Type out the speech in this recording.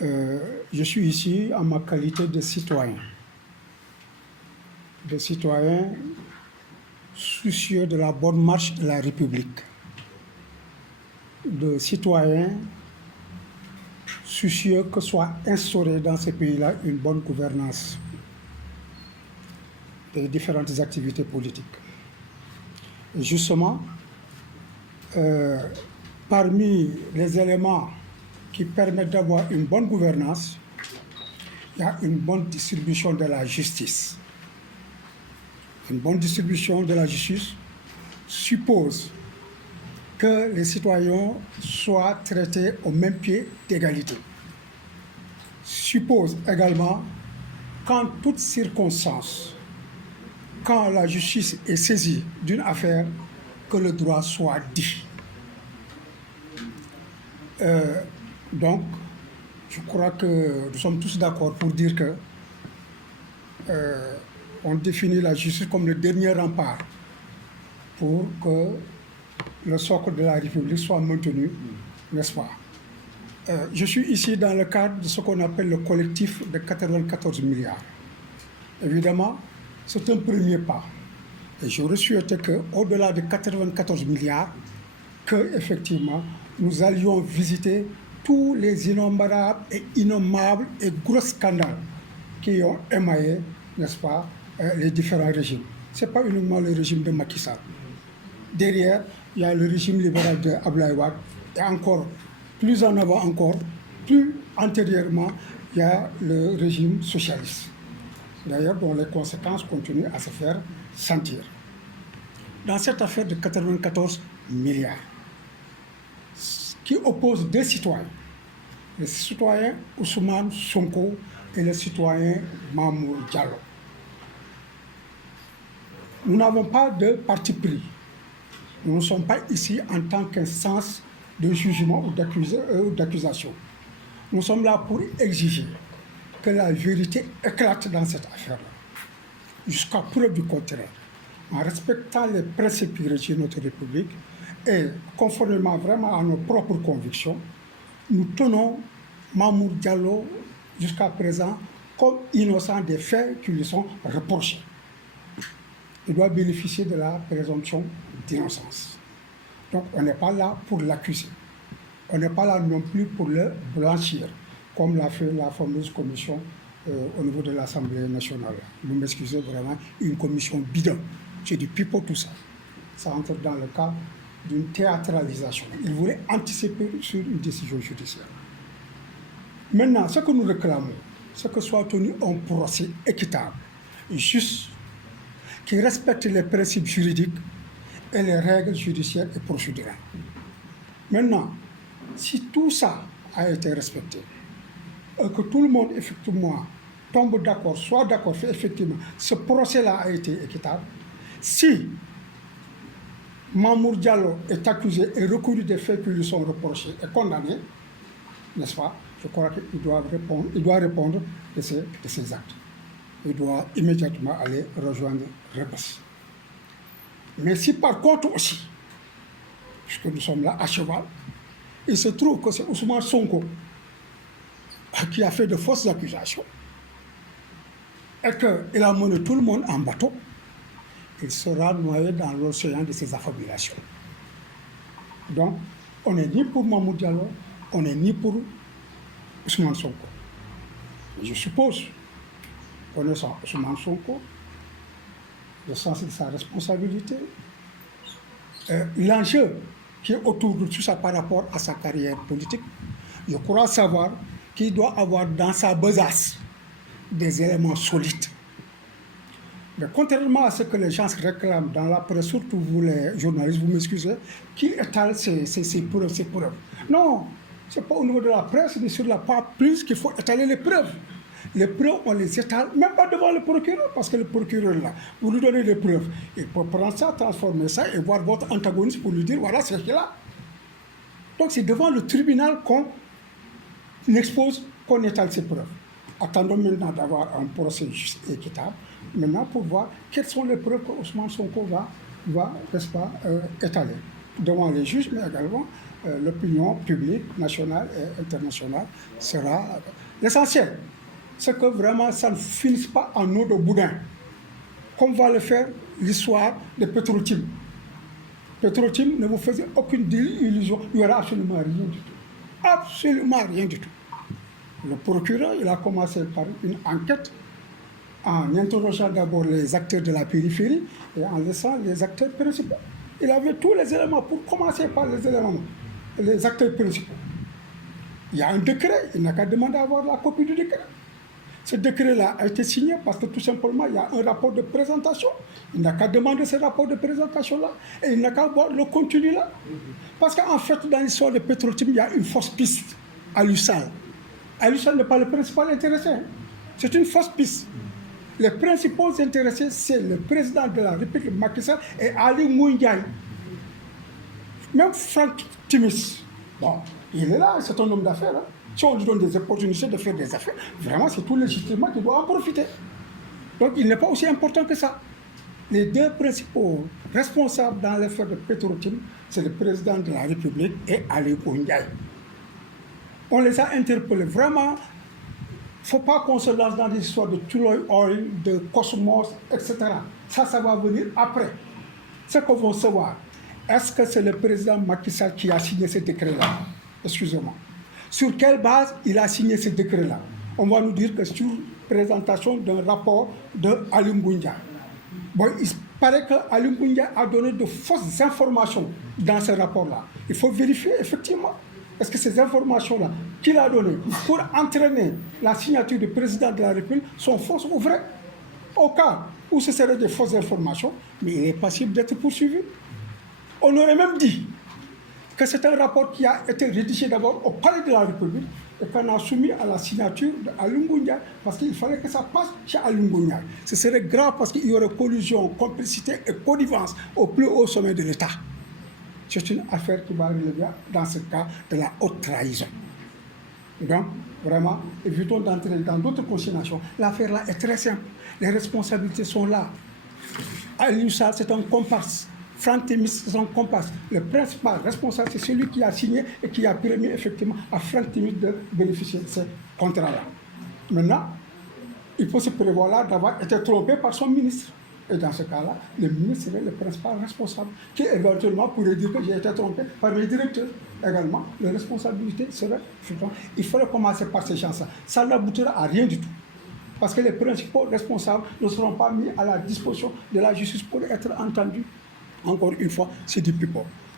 Je suis ici en ma qualité de citoyen soucieux de la bonne marche de la République, de citoyen soucieux que soit instaurée dans ce pays-là une bonne gouvernance des différentes activités politiques. Et justement, parmi les éléments qui permettent d'avoir une bonne gouvernance, il y a une bonne distribution de la justice. Une bonne distribution de la justice suppose que les citoyens soient traités au même pied d'égalité. Suppose également qu'en toutes circonstances, quand la justice est saisie d'une affaire, que le droit soit dit. Donc, je crois que nous sommes tous d'accord pour dire que on définit la justice comme le dernier rempart pour que le socle de la République soit maintenu, n'est-ce pas? Je suis ici dans le cadre de ce qu'on appelle le collectif de 94 milliards. Évidemment, c'est un premier pas. Et j'aurais souhaité qu'au-delà de 94 milliards, qu'effectivement, nous allions visiter tous les innombrables et innommables et gros scandales qui ont émaillé, n'est-ce pas, les différents régimes. Ce n'est pas uniquement le régime de Macky Sall. Derrière, il y a le régime libéral de Abdoulaye Wade et encore, plus en avant encore, plus antérieurement, il y a le régime socialiste. D'ailleurs, dont les conséquences continuent à se faire sentir. Dans cette affaire de 94 milliards, qui oppose deux citoyens, le citoyen Ousmane Sonko et le citoyen Mamour Diallo. Nous n'avons pas de parti pris. Nous ne sommes pas ici en tant qu'instance de jugement ou d'accusation. Nous sommes là pour exiger que la vérité éclate dans cette affaire-là, jusqu'à preuve du contraire, en respectant les principes qui régissent notre République et conformément vraiment à nos propres convictions. Nous tenons Mamour Diallo jusqu'à présent comme innocent des faits qui lui sont reprochés. Il doit bénéficier de la présomption d'innocence. Donc on n'est pas là pour l'accuser. On n'est pas là non plus pour le blanchir, comme l'a fait la fameuse commission au niveau de l'Assemblée nationale. Vous m'excusez vraiment, une commission bidon. C'est du pipeau tout ça. Ça entre dans le cadre d'une théâtralisation. Il voulait anticiper sur une décision judiciaire. Maintenant, ce que nous réclamons, c'est que soit tenu un procès équitable, juste, qui respecte les principes juridiques et les règles judiciaires et procédurales. Maintenant, si tout ça a été respecté, et que tout le monde, effectivement, tombe d'accord, soit d'accord, effectivement, ce procès-là a été équitable, si Mamour Diallo est accusé et reconnu des faits qui lui sont reprochés et condamné, n'est-ce pas? Je crois qu'il doit répondre de ses actes. Il doit immédiatement aller rejoindre Rebeuss. Mais si par contre aussi, puisque nous sommes là à cheval, il se trouve que c'est Ousmane Sonko qui a fait de fausses accusations et qu'il a mené tout le monde en bateau, il sera noyé dans l'océan de ses affabulations. Donc, on n'est ni pour Mamour Diallo, on n'est ni pour Ousmane Sonko. Je suppose, connaissant Ousmane Sonko, le sens de sa responsabilité, l'enjeu qui est autour de tout ça par rapport à sa carrière politique, je crois savoir qu'il doit avoir dans sa besace des éléments solides. Mais contrairement à ce que les gens réclament dans la presse, surtout vous les journalistes, vous m'excusez, qui étalent ces preuves. Non, ce n'est pas au niveau de la presse, mais sur la part plus qu'il faut étaler les preuves. Les preuves, on les étale, même pas devant le procureur, parce que le procureur, là, vous lui donnez les preuves. Il peut prendre ça, transformer ça et voir votre antagoniste pour lui dire, voilà ce qu'il a. Donc c'est devant le tribunal qu'on expose, qu'on étale ces preuves. Attendons maintenant d'avoir un procès juste et équitable, maintenant pour voir quelles sont les preuves que Ousmane Sonko va n'est-ce pas, étaler devant les juges, mais également l'opinion publique, nationale et internationale, sera l'essentiel. C'est que vraiment ça ne finisse pas en eau de boudin, comme va le faire l'histoire de Petro-Tim. Petro-Tim, ne vous faisait aucune illusion, il n'y aura absolument rien du tout. Absolument rien du tout. Le procureur, il a commencé par une enquête en interrogeant d'abord les acteurs de la périphérie et en laissant les acteurs principaux. Il avait tous les éléments pour commencer par les acteurs principaux. Il y a un décret, il n'a qu'à demander à avoir la copie du décret. Ce décret-là a été signé parce que tout simplement, il y a un rapport de présentation. Il n'a qu'à demander ce rapport de présentation-là et il n'a qu'à voir le contenu là. Parce qu'en fait, dans l'histoire de Petro-Tim, il y a une fausse piste à l'USAL. À l'USAL n'est pas le principal intéressé. Hein. C'est une fausse piste. Les principaux intéressés, c'est le président de la République, Macky Sall, et Ali Ngouille. Même Franck Timis, bon, il est là, c'est un homme d'affaires. Hein. Si on lui donne des opportunités de faire des affaires, vraiment, c'est tout légitimement qu'il doit en profiter. Donc, il n'est pas aussi important que ça. Les deux principaux responsables dans l'affaire de Petro-Tim, c'est le président de la République et Ali Ngouille. On les a interpellés. Vraiment, il ne faut pas qu'on se lance dans des histoires de Tullow Oil, de Cosmos, etc. Ça va venir après. Ce qu'on veut savoir, est-ce que c'est le président Macky Sall qui a signé ce décret-là? Excusez-moi. Sur quelle base il a signé ce décret-là? On va nous dire que sur présentation d'un rapport de Ali Ngouille. Bon, il paraît qu'Ali Ngouille a donné de fausses informations dans ce rapport-là. Il faut vérifier effectivement. Est-ce que ces informations-là qu'il a données pour entraîner la signature du président de la République sont fausses ou vraies? Au cas où ce seraient des fausses informations, mais il est possible d'être poursuivi. On aurait même dit que c'est un rapport qui a été rédigé d'abord au Palais de la République et qu'on a soumis à la signature d'Ali Ngouille parce qu'il fallait que ça passe chez Ali Ngouille. Ce serait grave parce qu'il y aurait collusion, complicité et connivence au plus haut sommet de l'État. C'est une affaire qui va relever, dans ce cas, de la haute trahison. Donc, vraiment, évitons d'entrer dans d'autres consignations. L'affaire là est très simple. Les responsabilités sont là. Al-Yussal, c'est un comparse. Franck Timis, c'est un comparse. Le principal responsable, c'est celui qui a signé et qui a permis effectivement à Franck Timis de bénéficier de ce contrat-là. Maintenant, il peut se prévoir là d'avoir été trompé par son ministre. Et dans ce cas-là, le ministre serait le principal responsable, qui éventuellement pourrait dire que j'ai été trompé par mes directeurs. Également, la responsabilité serait... Il faudrait commencer par ces gens-là. Ça n'aboutira à rien du tout. Parce que les principaux responsables ne seront pas mis à la disposition de la justice pour être entendus. Encore une fois, c'est du pipeau.